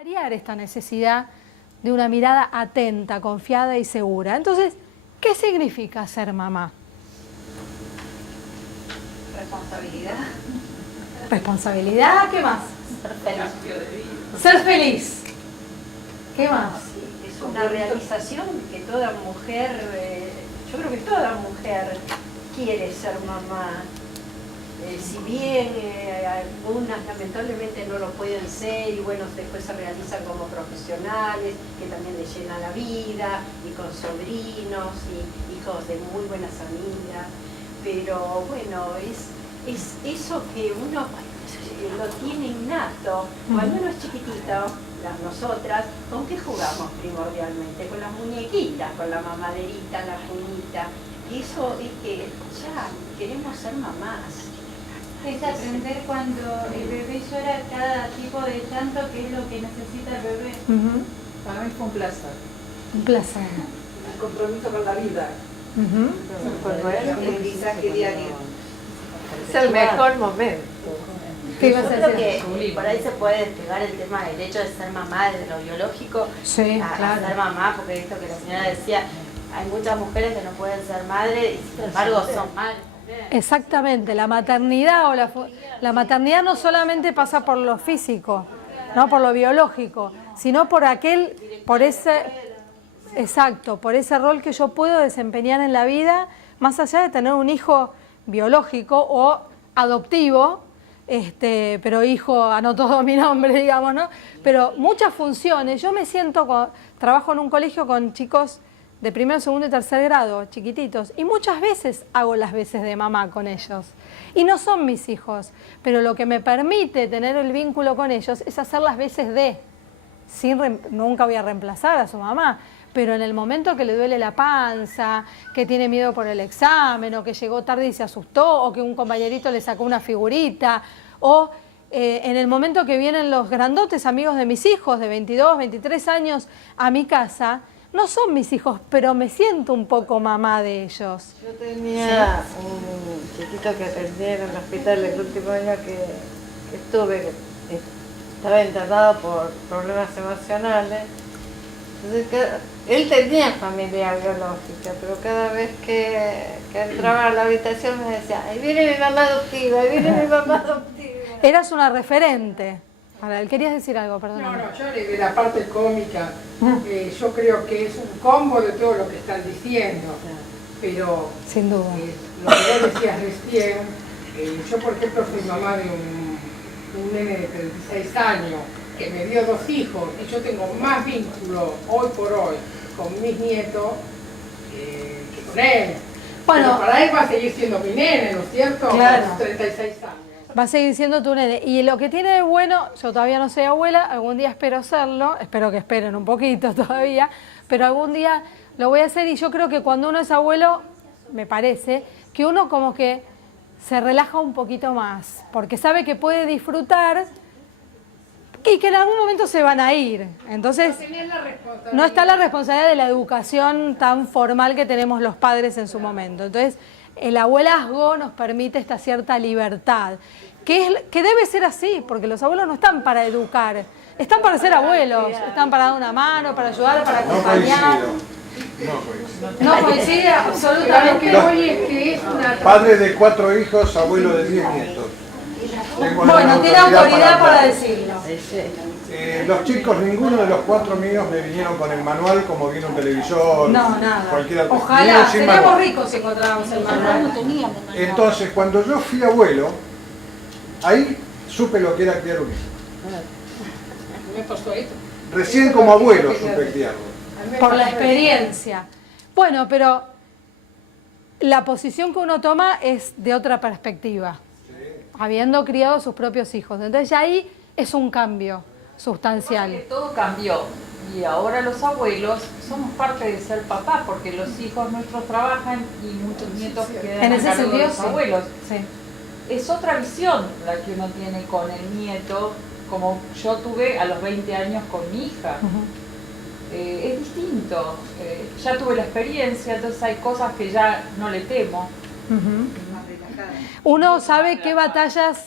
variar esta necesidad de una mirada atenta, confiada y segura. Entonces, ¿qué significa ser mamá? Responsabilidad. Responsabilidad, ¿qué más? Ser feliz. Ser feliz. ¿Qué más? Sí, es una realización que toda mujer, yo creo que toda mujer quiere ser mamá. Si bien algunas lamentablemente no lo pueden ser y bueno, después se realizan como profesionales, que también les llena la vida, y con sobrinos, y hijos de muy buenas amigas, pero bueno, es eso que uno lo tiene innato. Cuando uno es chiquitito, nosotras, ¿con qué jugamos primordialmente? Con las muñequitas, con la mamaderita, la cunita, y eso es que ya queremos ser mamás. Es aprender cuando el bebé llora cada tipo de llanto, qué es lo que necesita el bebé. Para mí fue un placer. Un placer. El compromiso con la vida. El aprendizaje diario. Es el mejor momento. ¿Qué ibas a Yo creo decir? que por ahí se puede despegar el tema del hecho de ser mamá desde lo biológico Sí, a claro. ser mamá, porque esto que la señora decía, hay muchas mujeres que no pueden ser madres y sin embargo son madres. Exactamente, la maternidad la maternidad no solamente pasa por lo físico, no por lo biológico, sino por ese rol que yo puedo desempeñar en la vida, más allá de tener un hijo biológico o adoptivo, pero hijo, anotó todo mi nombre, digamos, ¿no? Pero muchas funciones. Yo me siento, trabajo en un colegio con chicos de primero, segundo y tercer grado, chiquititos, y muchas veces hago las veces de mamá con ellos. Y no son mis hijos, pero lo que me permite tener el vínculo con ellos es hacer las veces de, nunca voy a reemplazar a su mamá, pero en el momento que le duele la panza, que tiene miedo por el examen, o que llegó tarde y se asustó, o que un compañerito le sacó una figurita, o en el momento que vienen los grandotes amigos de mis hijos de 22, 23 años a mi casa, no son mis hijos, pero me siento un poco mamá de ellos. Yo tenía un chiquito que atendía en el hospital el último año que estuve, que estaba internado por problemas emocionales. Entonces, él tenía familia biológica, pero cada vez que entraba a la habitación me decía, ahí viene mi mamá adoptiva, ahí viene mi mamá adoptiva. Eras una referente. Ahora, ¿querías decir algo? Perdón. No, yo de la parte cómica, yo creo que es un combo de todo lo que están diciendo, pero Sin duda. lo que vos decías recién, yo por ejemplo fui mamá de un nene de 36 años que me dio 2 hijos y yo tengo más vínculo hoy por hoy con mis nietos que con él. Bueno, pero para él va a seguir siendo mi nene, ¿no es cierto? Claro. A los 36 años. Va a seguir siendo tu nene. Y lo que tiene de bueno, yo todavía no soy abuela, algún día espero serlo, espero que esperen un poquito todavía, pero algún día lo voy a hacer y yo creo que cuando uno es abuelo, me parece, que uno como que se relaja un poquito más, porque sabe que puede disfrutar y que en algún momento se van a ir. Entonces, no está la responsabilidad de la educación tan formal que tenemos los padres en su momento. Entonces, el abuelazgo nos permite esta cierta libertad, que debe ser así, porque los abuelos no están para educar, están para ser abuelos, están para dar una mano, para ayudar, para acompañar. No coincide absolutamente. Padre de 4 hijos, abuelo de 10 nietos. Bueno, tiene autoridad para decirlo. Los chicos, ninguno de los 4 míos me vinieron con el manual como viene un televisor. No, nada. Cualquiera. Ojalá, Vinieron sin seríamos manual. ricos si encontrábamos el manual. Entonces, cuando yo fui abuelo, ahí supe lo que era criar un hijo. Me pasó esto. Recién como abuelo supe criarlo. Por la experiencia. Bueno, pero la posición que uno toma es de otra perspectiva, habiendo criado a sus propios hijos. Entonces ya ahí es un cambio sustancial. Porque todo cambió y ahora los abuelos somos parte de ser papás porque los hijos nuestros trabajan y muchos nietos quedan En a ese cargo de sentido, los sí. abuelos. Sí. Es otra visión la que uno tiene con el nieto, como yo tuve a los 20 años con mi hija. Es distinto, ya tuve la experiencia, entonces hay cosas que ya no le temo. Uno sabe qué batallas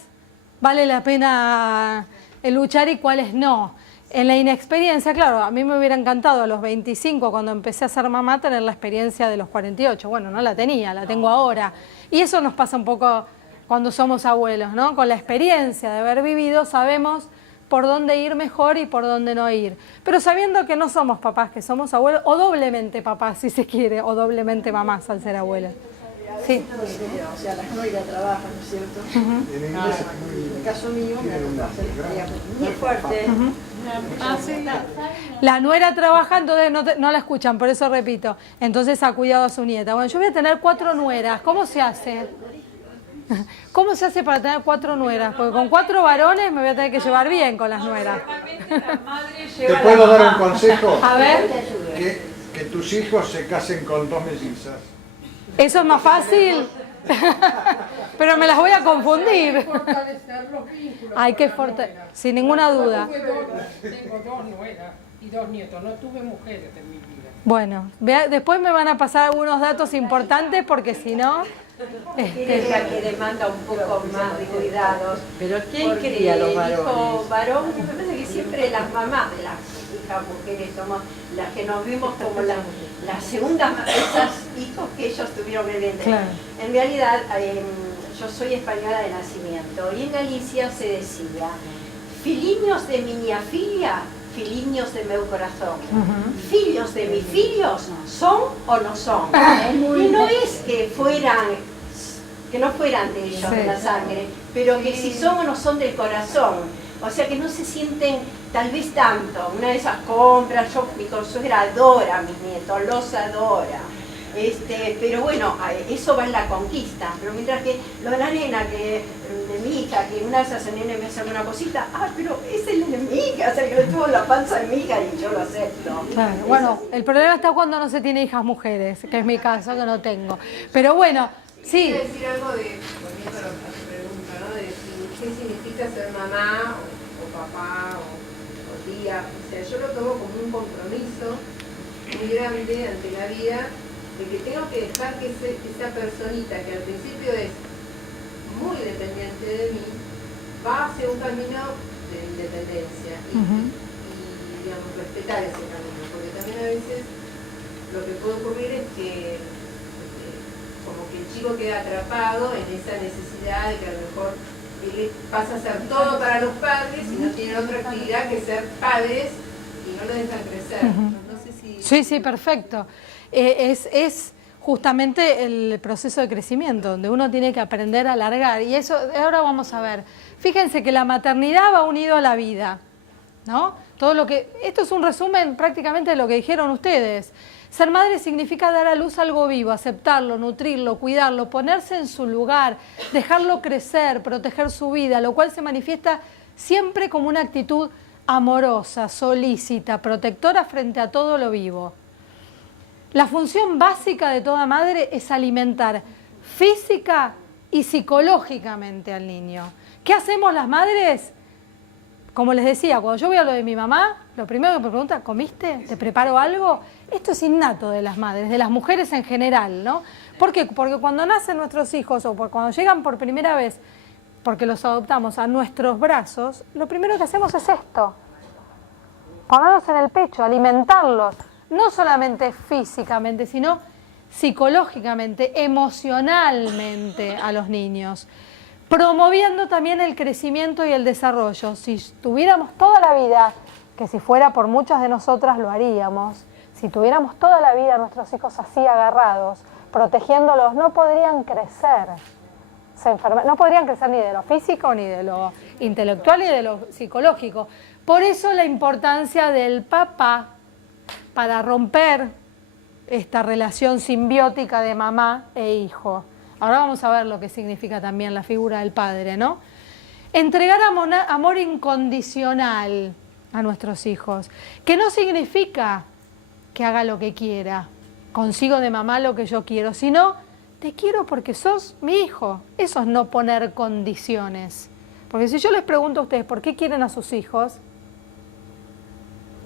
vale la pena luchar y cuáles no. En la inexperiencia, claro, a mí me hubiera encantado a los 25, cuando empecé a ser mamá, tener la experiencia de los 48. Bueno, no la tenía, la tengo ahora. Y eso nos pasa un poco cuando somos abuelos, ¿no? Con la experiencia de haber vivido, sabemos por dónde ir mejor y por dónde no ir. Pero sabiendo que no somos papás, que somos abuelos, o doblemente papás, si se quiere, o doblemente mamás al ser abuelas. Sí. O sea, las novias trabajan, ¿no es cierto? En inglés es muy... En el caso mío, tienen una muy fuerte. Ah, sí. La nuera trabaja, entonces no la escuchan, por eso repito. Entonces ha cuidado a su nieta. Bueno, yo voy a tener 4 nueras. ¿Cómo se hace? ¿Cómo se hace para tener 4 nueras? Porque con 4 varones me voy a tener que llevar bien con las nueras. Normalmente la madre ¿Te lleva puedo la dar un mamá. consejo? A ver, Que tus hijos se casen con 2 mellizas. eso es más fácil. Pero me las voy a confundir. Fortalecer los vínculos. Hay que con las nueras. sin ninguna duda. Tengo 2 nueras y 2 nietos, no tuve mujeres en mi vida. Bueno, después me van a pasar algunos datos importantes porque si no... Es la que demanda un poco más de cuidados. Pero ¿quién Porque cría a los el varones? hijo varón, me parece que siempre las mamás de las hijas mujeres somos las que nos vemos como las segundas esas hijos que ellos tuvieron que vender. Claro. En realidad, yo soy española de nacimiento y en Galicia se decía, filiños de miña filla, filiños de meu corazón. Fillos de mis fillos, ¿son o no son? Y no es que no fueran de ellos, Sí. de la sangre, pero que si son o no son del corazón. O sea que no se sienten tal vez tanto. Una de esas compras, mi consuegra adora a mis nietos, los adora. Pero bueno, eso va en la conquista. Pero mientras que lo de la nena, de mi hija, que una de esas nena me hace una cosita, pero es el enemiga, o sea que lo tuvo en la panza de mi hija y yo lo acepto. Claro, bueno, el problema está cuando no se tiene hijas mujeres, que es mi caso, que no tengo. Pero bueno, sí. Quiero decir algo volviendo a tu pregunta, ¿no? De qué significa ser mamá o papá o tía. O sea, yo lo tomo como un compromiso muy grande ante la vida de que tengo que dejar que esa personita que al principio es muy dependiente de mí, va hacia un camino de independencia y digamos, respetar ese camino, porque también a veces lo que puede ocurrir es que como que el chico queda atrapado en esa necesidad de que a lo mejor él pasa a ser todo para los padres y no tiene otra actividad que ser padres y no lo dejan crecer. No sé si... Sí, perfecto. Es justamente el proceso de crecimiento, donde uno tiene que aprender a alargar. Y eso, ahora vamos a ver. Fíjense que la maternidad va unido a la vida, ¿no? Esto es un resumen prácticamente de lo que dijeron ustedes. Ser madre significa dar a luz algo vivo, aceptarlo, nutrirlo, cuidarlo, ponerse en su lugar, dejarlo crecer, proteger su vida, lo cual se manifiesta siempre como una actitud amorosa, solícita, protectora frente a todo lo vivo. La función básica de toda madre es alimentar física y psicológicamente al niño. ¿Qué hacemos las madres? Como les decía, cuando yo voy a lo de mi mamá, lo primero que me pregunta, ¿comiste? ¿Te preparo algo? Esto es innato de las madres, de las mujeres en general, ¿no? ¿Por qué? Porque cuando nacen nuestros hijos o cuando llegan por primera vez, porque los adoptamos a nuestros brazos, lo primero que hacemos es esto. Ponerlos en el pecho, alimentarlos. No solamente físicamente, sino psicológicamente, emocionalmente a los niños, promoviendo también el crecimiento y el desarrollo. Si tuviéramos toda la vida, que si fuera por muchas de nosotras lo haríamos, si tuviéramos toda la vida a nuestros hijos así agarrados, protegiéndolos, no podrían crecer. No podrían crecer ni de lo físico, ni de lo intelectual, ni de lo psicológico. Por eso la importancia del papá para romper esta relación simbiótica de mamá e hijo. Ahora vamos a ver lo que significa también la figura del padre, ¿no? Entregar amor incondicional a nuestros hijos, que no significa que haga lo que quiera, consigo de mamá lo que yo quiero, sino te quiero porque sos mi hijo. Eso es no poner condiciones. Porque si yo les pregunto a ustedes por qué quieren a sus hijos,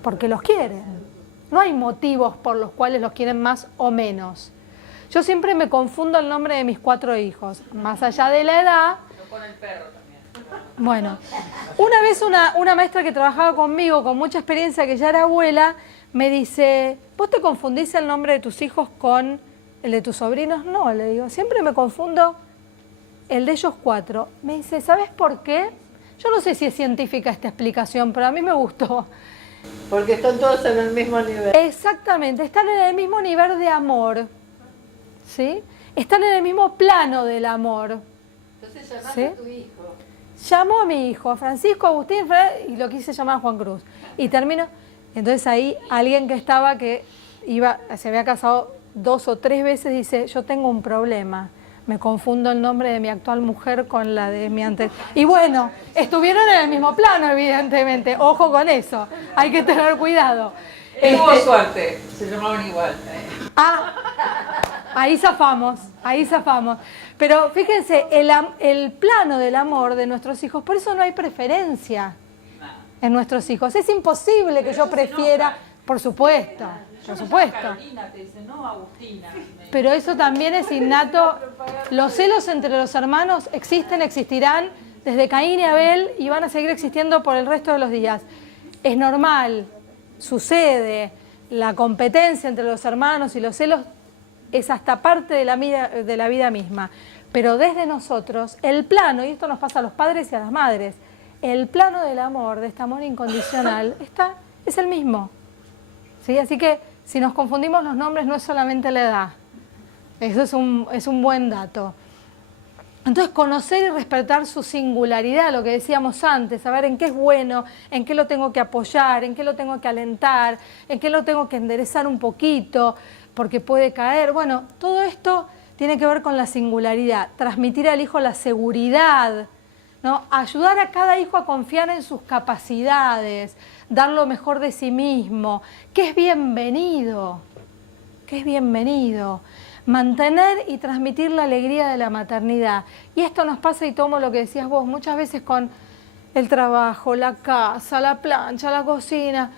porque los quieren. No hay motivos por los cuales los quieren más o menos. Yo siempre me confundo el nombre de mis 4 hijos, más allá de la edad. Pero con el perro también. Bueno, una vez una maestra que trabajaba conmigo, con mucha experiencia, que ya era abuela, me dice, ¿vos te confundís el nombre de tus hijos con el de tus sobrinos? No, le digo, siempre me confundo el de ellos 4. Me dice, ¿sabes por qué? Yo no sé si es científica esta explicación, pero a mí me gustó. Porque están todos en el mismo nivel. Exactamente, están en el mismo nivel de amor, ¿sí? Están en el mismo plano del amor. Entonces llamaste a tu hijo. Llamo a mi hijo, a Francisco Agustín, y lo quise llamar a Juan Cruz. Y termino, entonces ahí alguien que estaba, que se había casado 2 o 3 veces, dice, yo tengo un problema. Me confundo el nombre de mi actual mujer con la de mi anterior. Y bueno, estuvieron en el mismo plano, evidentemente. Ojo con eso, hay que tener cuidado. Tuvo suerte, se llamaban igual. Ahí zafamos, ahí zafamos. Pero fíjense, el plano del amor de nuestros hijos, por eso no hay preferencia en nuestros hijos. Es imposible que yo prefiera, por supuesto, por supuesto. Carolina te dice, no, Agustina. Pero eso también es innato. Los celos entre los hermanos existen, existirán desde Caín y Abel y van a seguir existiendo por el resto de los días. Es normal, sucede, la competencia entre los hermanos y los celos es hasta parte de la vida misma. Pero desde nosotros, el plano, y esto nos pasa a los padres y a las madres, el plano del amor, de este amor incondicional, es el mismo. ¿Sí? Así que si nos confundimos los nombres no es solamente la edad. Eso es un buen dato. Entonces, conocer y respetar su singularidad, lo que decíamos antes, saber en qué es bueno, en qué lo tengo que apoyar, en qué lo tengo que alentar, en qué lo tengo que enderezar un poquito, porque puede caer. Bueno, todo esto tiene que ver con la singularidad, transmitir al hijo la seguridad, ¿no? Ayudar a cada hijo a confiar en sus capacidades, dar lo mejor de sí mismo, que es bienvenido, que es bienvenido. Mantener y transmitir la alegría de la maternidad. Y esto nos pasa, y tomo lo que decías vos, muchas veces con el trabajo, la casa, la plancha, la cocina,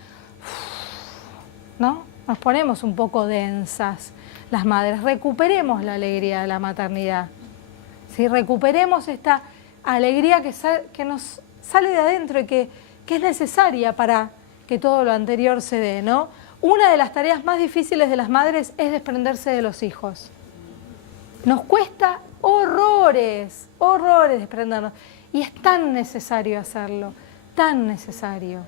¿no? Nos ponemos un poco densas las madres. Recuperemos la alegría de la maternidad. ¿Sí? Recuperemos esta alegría que nos sale de adentro y que es necesaria para que todo lo anterior se dé, ¿no? Una de las tareas más difíciles de las madres es desprenderse de los hijos. Nos cuesta horrores, horrores desprendernos. Y es tan necesario hacerlo, tan necesario.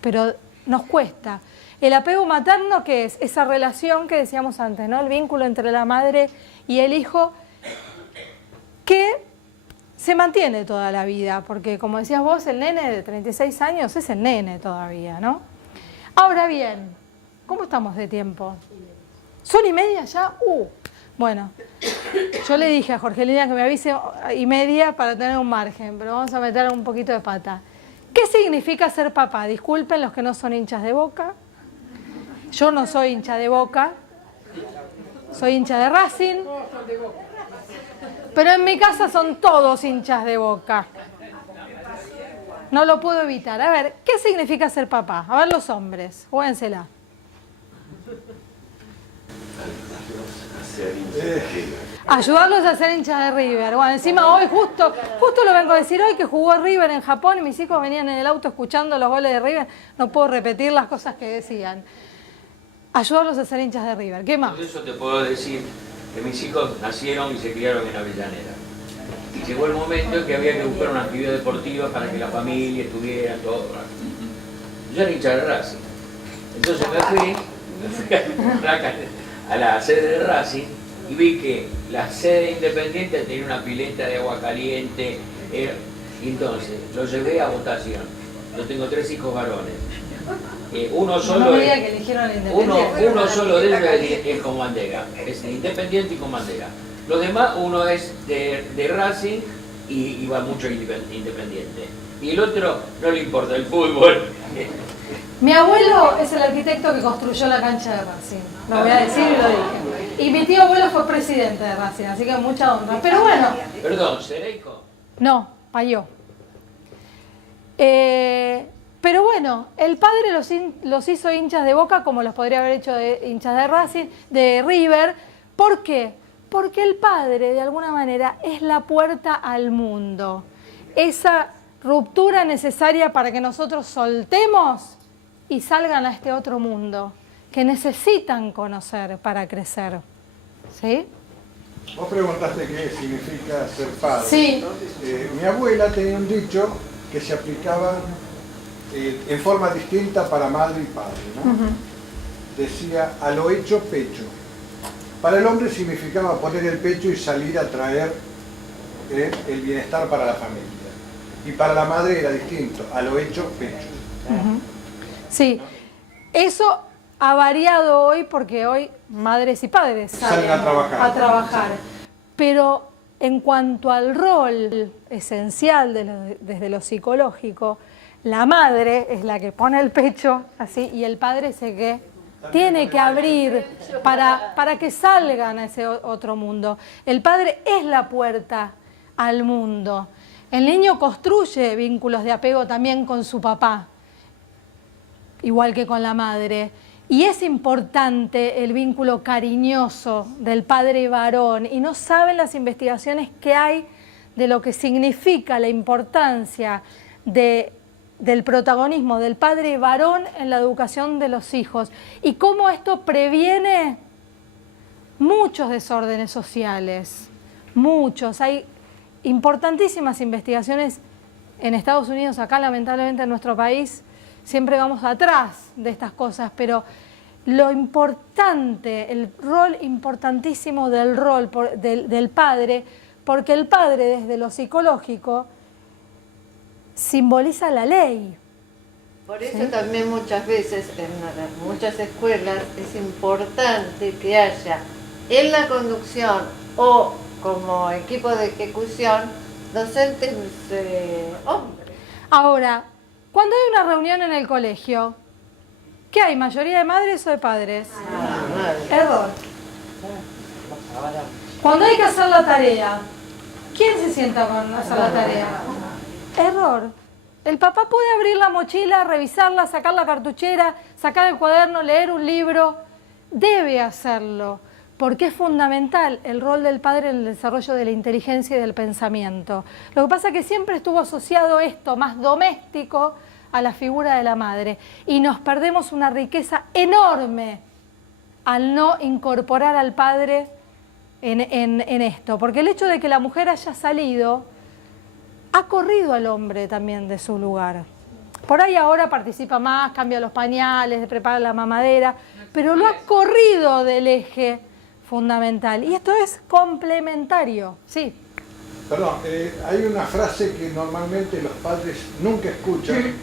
Pero nos cuesta. El apego materno, ¿qué es? Esa relación que decíamos antes, ¿no? El vínculo entre la madre y el hijo, que se mantiene toda la vida. Porque, como decías vos, el nene de 36 años es el nene todavía, ¿no? Ahora bien, ¿cómo estamos de tiempo? ¿Son 1:30 ya? Bueno, yo le dije a Jorgelina que me avise 1:30 para tener un margen, pero vamos a meter un poquito de pata. ¿Qué significa ser papá? Disculpen los que no son hinchas de Boca. Yo no soy hincha de Boca, soy hincha de Racing, pero en mi casa son todos hinchas de Boca. No lo puedo evitar. A ver, ¿qué significa ser papá? A ver los hombres, juéguensela. Ayudarlos a ser hinchas de River. Bueno, encima hoy justo lo vengo a decir hoy que jugó River en Japón y mis hijos venían en el auto escuchando los goles de River. No puedo repetir las cosas que decían. Ayudarlos a ser hinchas de River. ¿Qué más? Por eso te puedo decir que mis hijos nacieron y se criaron en Avellaneda. Y llegó el momento en que había que buscar una actividad deportiva para que la familia estuviera, todo. Yo era hincha de Racing. Entonces me fui a la sede de Racing y vi que la sede independiente tenía una pileta de agua caliente. Y entonces lo llevé a votación. Yo tengo 3 hijos varones. Uno solo de ellos es con bandera, es independiente y con bandera. Los demás, uno es de Racing y va mucho independiente. Y el otro no le importa el fútbol. Mi abuelo es el arquitecto que construyó la cancha de Racing. Lo voy a decir y lo dije. Y mi tío abuelo fue presidente de Racing, así que mucha honra. Pero bueno. Perdón, ¿Cereijo? No, Payó. Pero bueno, el padre los hizo hinchas de Boca como los podría haber hecho hinchas de Racing, de River. ¿Por qué? Porque el padre, de alguna manera, es la puerta al mundo. esa ruptura necesaria para que nosotros soltemos y salgan a este otro mundo que necesitan conocer para crecer. ¿Sí? Vos preguntaste qué significa ser padre. Sí. Mi abuela tenía un dicho que se aplicaba en forma distinta para madre y padre, ¿no? Decía, a lo hecho pecho. Para el hombre significaba poner el pecho y salir a traer el bienestar para la familia. Y para la madre era distinto, a lo hecho pecho. Sí, eso ha variado hoy porque hoy madres y padres salen a trabajar. Pero en cuanto al rol esencial desde lo psicológico, la madre es la que pone el pecho así y el padre es el que tiene que abrir para que salgan a ese otro mundo. El padre es la puerta al mundo. El niño construye vínculos de apego también con su papá, igual que con la madre. Y es importante el vínculo cariñoso del padre varón. Y no saben las investigaciones que hay de lo que significa la importancia del protagonismo del padre varón en la educación de los hijos. Y cómo esto previene muchos desórdenes sociales. Muchos. Hay importantísimas investigaciones en Estados Unidos, acá lamentablemente en nuestro país, siempre vamos atrás de estas cosas, pero lo importante, el rol importantísimo del padre, porque el padre desde lo psicológico simboliza la ley. Por eso también muchas veces en muchas escuelas es importante que haya en la conducción o como equipo de ejecución docentes hombres. Ahora, cuando hay una reunión en el colegio, ¿qué hay? ¿Mayoría de madres o de padres? Error. Cuando hay que hacer la tarea, ¿quién se sienta con hacer la tarea? Error. El papá puede abrir la mochila, revisarla, sacar la cartuchera, sacar el cuaderno, leer un libro. Debe hacerlo, porque es fundamental el rol del padre en el desarrollo de la inteligencia y del pensamiento. Lo que pasa es que siempre estuvo asociado esto más doméstico a la figura de la madre y nos perdemos una riqueza enorme al no incorporar al padre en esto, porque el hecho de que la mujer haya salido ha corrido al hombre también de su lugar. Por ahí ahora participa más, cambia los pañales, prepara la mamadera, pero lo ha corrido del eje fundamental. Y esto es complementario, sí. Perdón, hay una frase que normalmente los padres nunca escuchan,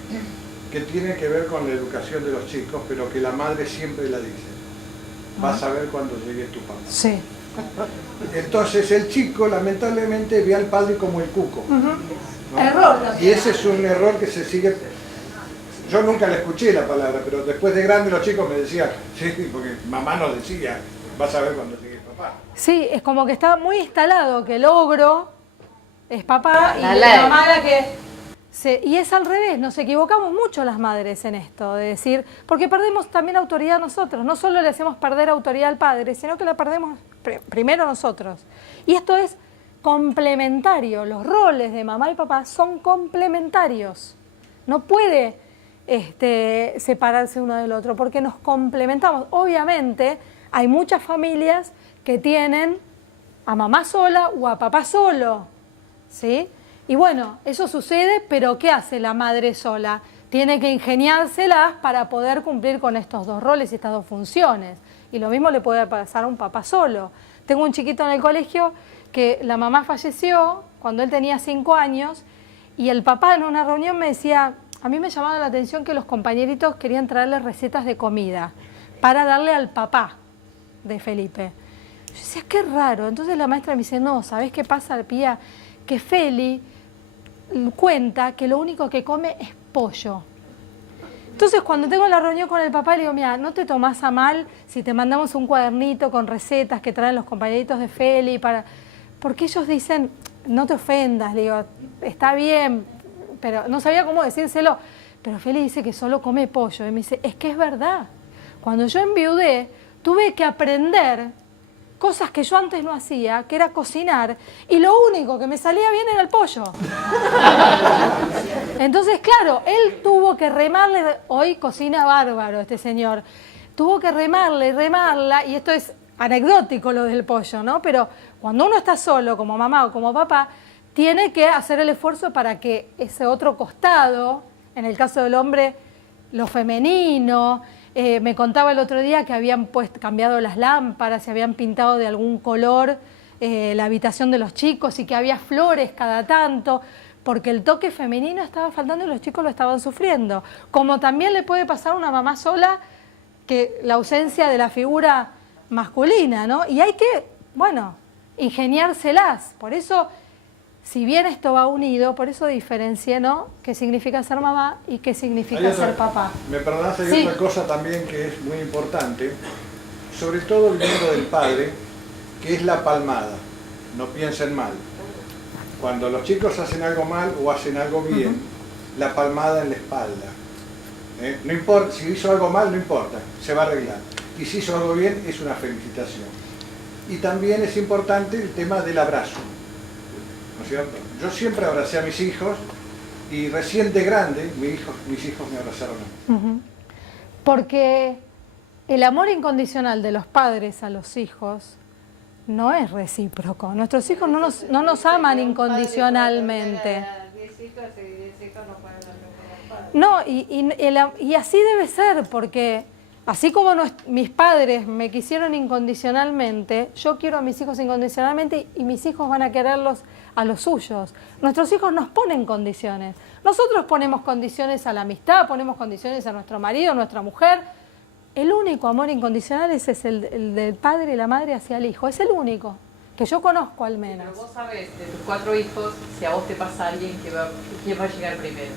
que tiene que ver con la educación de los chicos, pero que la madre siempre la dice. Vas a ver cuando llegue tu papá. Sí. Entonces el chico lamentablemente ve al padre como el cuco. ¿No? Error. Y ese es un error que se sigue. Yo nunca le escuché la palabra, pero después de grande los chicos me decían, sí, porque mamá nos decía, vas a ver cuando llegue papá. Sí, es como que está muy instalado que el ogro es papá y la mamá la que... Y es al revés, nos equivocamos mucho las madres en esto, de decir, porque perdemos también autoridad nosotros, no solo le hacemos perder autoridad al padre, sino que la perdemos primero nosotros. Y esto es complementario, los roles de mamá y papá son complementarios, no puede separarse uno del otro, porque nos complementamos. Obviamente hay muchas familias que tienen a mamá sola o a papá solo, ¿sí? Y bueno, eso sucede, pero ¿qué hace la madre sola? Tiene que ingeniárselas para poder cumplir con estos dos roles y estas dos funciones. Y lo mismo le puede pasar a un papá solo. Tengo un chiquito en el colegio que la mamá falleció cuando él tenía 5 años y el papá en una reunión me decía, a mí me llamaba la atención que los compañeritos querían traerle recetas de comida para darle al papá de Felipe. Yo decía, qué raro. Entonces la maestra me dice, no, ¿sabés qué pasa, Pía? Que Feli cuenta que lo único que come es pollo. Entonces cuando tengo la reunión con el papá le digo, mira, no te tomás a mal si te mandamos un cuadernito con recetas que traen los compañeritos de Feli, porque ellos dicen, no te ofendas, le digo, está bien, pero no sabía cómo decírselo, pero Feli dice que solo come pollo, y me dice, es que es verdad, cuando yo enviudé tuve que aprender cosas que yo antes no hacía, que era cocinar, y lo único que me salía bien era el pollo. Entonces, claro, él tuvo que remarle, hoy cocina bárbaro este señor, tuvo que remarle y remarla, y esto es anecdótico lo del pollo, ¿no? Pero cuando uno está solo, como mamá o como papá, tiene que hacer el esfuerzo para que ese otro costado, en el caso del hombre, lo femenino, me contaba el otro día que habían cambiado las lámparas, se habían pintado de algún color la habitación de los chicos y que había flores cada tanto, porque el toque femenino estaba faltando y los chicos lo estaban sufriendo. Como también le puede pasar a una mamá sola que la ausencia de la figura masculina, ¿no? Y hay que, bueno, ingeniárselas. Por eso, si bien esto va unido, por eso diferencié, ¿no?, qué significa ser mamá y qué significa ser papá. Me perdonás, hay Sí. otra cosa también que es muy importante, sobre todo viniendo del padre, que es la palmada. No piensen mal. Cuando los chicos hacen algo mal o hacen algo bien, la palmada en la espalda. No importa, si hizo algo mal, no importa, se va a arreglar. Y si hizo algo bien, es una felicitación. Y también es importante el tema del abrazo. ¿No es cierto? Yo siempre abracé a mis hijos y recién de grande mis hijos me abrazaron a mí. Porque el amor incondicional de los padres a los hijos no es recíproco. Nuestros hijos no nos aman incondicionalmente. No, y así debe ser, porque así como mis padres me quisieron incondicionalmente, yo quiero a mis hijos incondicionalmente y mis hijos van a quererlos a los suyos. Nuestros hijos nos ponen condiciones. Nosotros ponemos condiciones a la amistad, ponemos condiciones a nuestro marido, a nuestra mujer. El único amor incondicional es el del padre y la madre hacia el hijo. Es el único, que yo conozco al menos. Pero vos sabés, de tus 4 hijos, si a vos te pasa alguien, ¿quién va a llegar primero?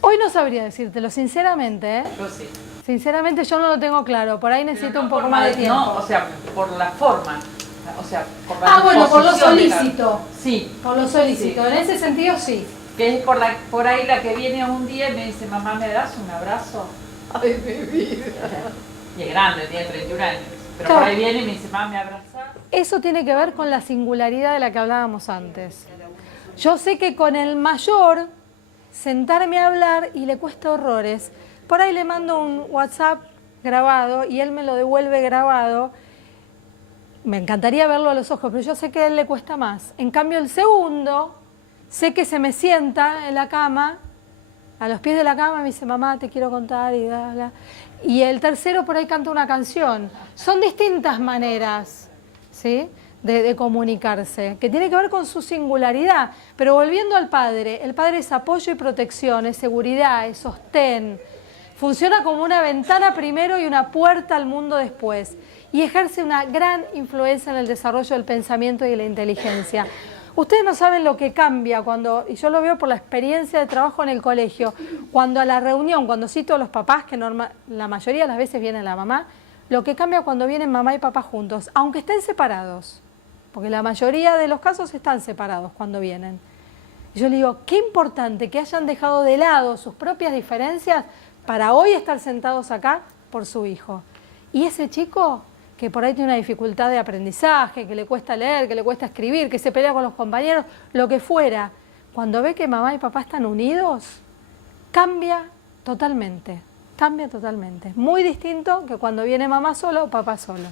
Hoy no sabría decírtelo, sinceramente, ¿eh? Yo sí. Sinceramente yo no lo tengo claro, por ahí necesito Pero no un poco por más de mal, tiempo. No, o sea, por la forma. O sea, por la Bueno, por lo posición de la- solícito. Sí. Por lo solícito, Sí. en ese sentido sí. Que es por ahí la que viene un día y me dice, mamá, ¿me das un abrazo? Ay, mi vida. Y es grande, tiene 31 años. Pero Claro. por ahí viene y me dice, mamá, ¿me abrazás? Eso tiene que ver con la singularidad de la que hablábamos antes. Yo sé que con el mayor, sentarme a hablar y le cuesta horrores. Por ahí le mando un WhatsApp grabado y él me lo devuelve grabado. Me encantaría verlo a los ojos, pero yo sé que a él le cuesta más. En cambio, el segundo, sé que se me sienta en la cama, a los pies de la cama, y me dice, mamá, te quiero contar, y bla, bla. Y el tercero por ahí canta una canción. Son distintas maneras, ¿sí?, de comunicarse, que tiene que ver con su singularidad. Pero volviendo al padre, el padre es apoyo y protección, es seguridad, es sostén. Funciona como una ventana primero y una puerta al mundo después. Y ejerce una gran influencia en el desarrollo del pensamiento y de la inteligencia. Ustedes no saben lo que cambia cuando, y yo lo veo por la experiencia de trabajo en el colegio, cuando a la reunión, cuando cito a los papás, que la mayoría de las veces viene la mamá, lo que cambia cuando vienen mamá y papá juntos, aunque estén separados, porque la mayoría de los casos están separados cuando vienen. Y yo le digo, qué importante que hayan dejado de lado sus propias diferencias para hoy estar sentados acá por su hijo. Y ese chico que por ahí tiene una dificultad de aprendizaje, que le cuesta leer, que le cuesta escribir, que se pelea con los compañeros, lo que fuera, cuando ve que mamá y papá están unidos, cambia totalmente, cambia totalmente. Muy distinto que cuando viene mamá sola o papá solo.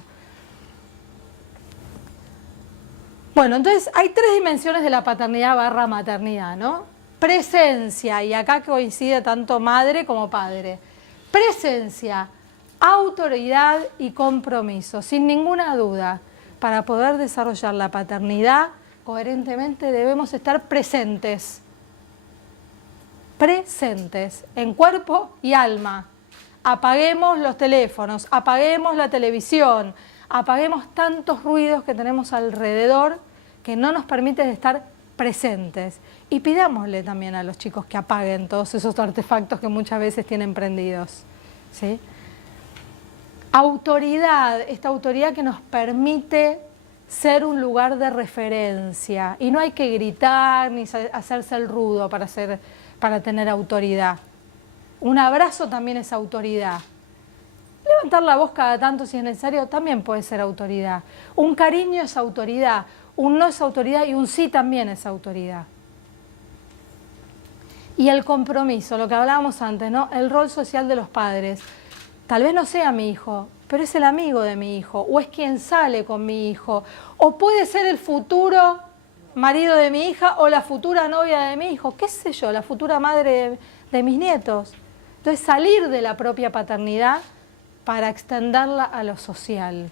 Bueno, entonces hay 3 dimensiones de la paternidad / maternidad, ¿no? Presencia, y acá coincide tanto madre como padre. Presencia, autoridad y compromiso, sin ninguna duda. Para poder desarrollar la paternidad coherentemente debemos estar presentes. Presentes, en cuerpo y alma. Apaguemos los teléfonos, apaguemos la televisión, apaguemos tantos ruidos que tenemos alrededor que no nos permiten estar presentes. Y pidámosle también a los chicos que apaguen todos esos artefactos que muchas veces tienen prendidos, ¿sí? Autoridad, esta autoridad que nos permite ser un lugar de referencia. Y no hay que gritar ni hacerse el rudo para tener autoridad. Un abrazo también es autoridad. Levantar la voz cada tanto si es necesario también puede ser autoridad. Un cariño es autoridad, un no es autoridad y un sí también es autoridad. Y el compromiso, lo que hablábamos antes, ¿no? El rol social de los padres. Tal vez no sea mi hijo, pero es el amigo de mi hijo, o es quien sale con mi hijo, o puede ser el futuro marido de mi hija o la futura novia de mi hijo, qué sé yo, la futura madre de mis nietos. Entonces salir de la propia paternidad para extenderla a lo social.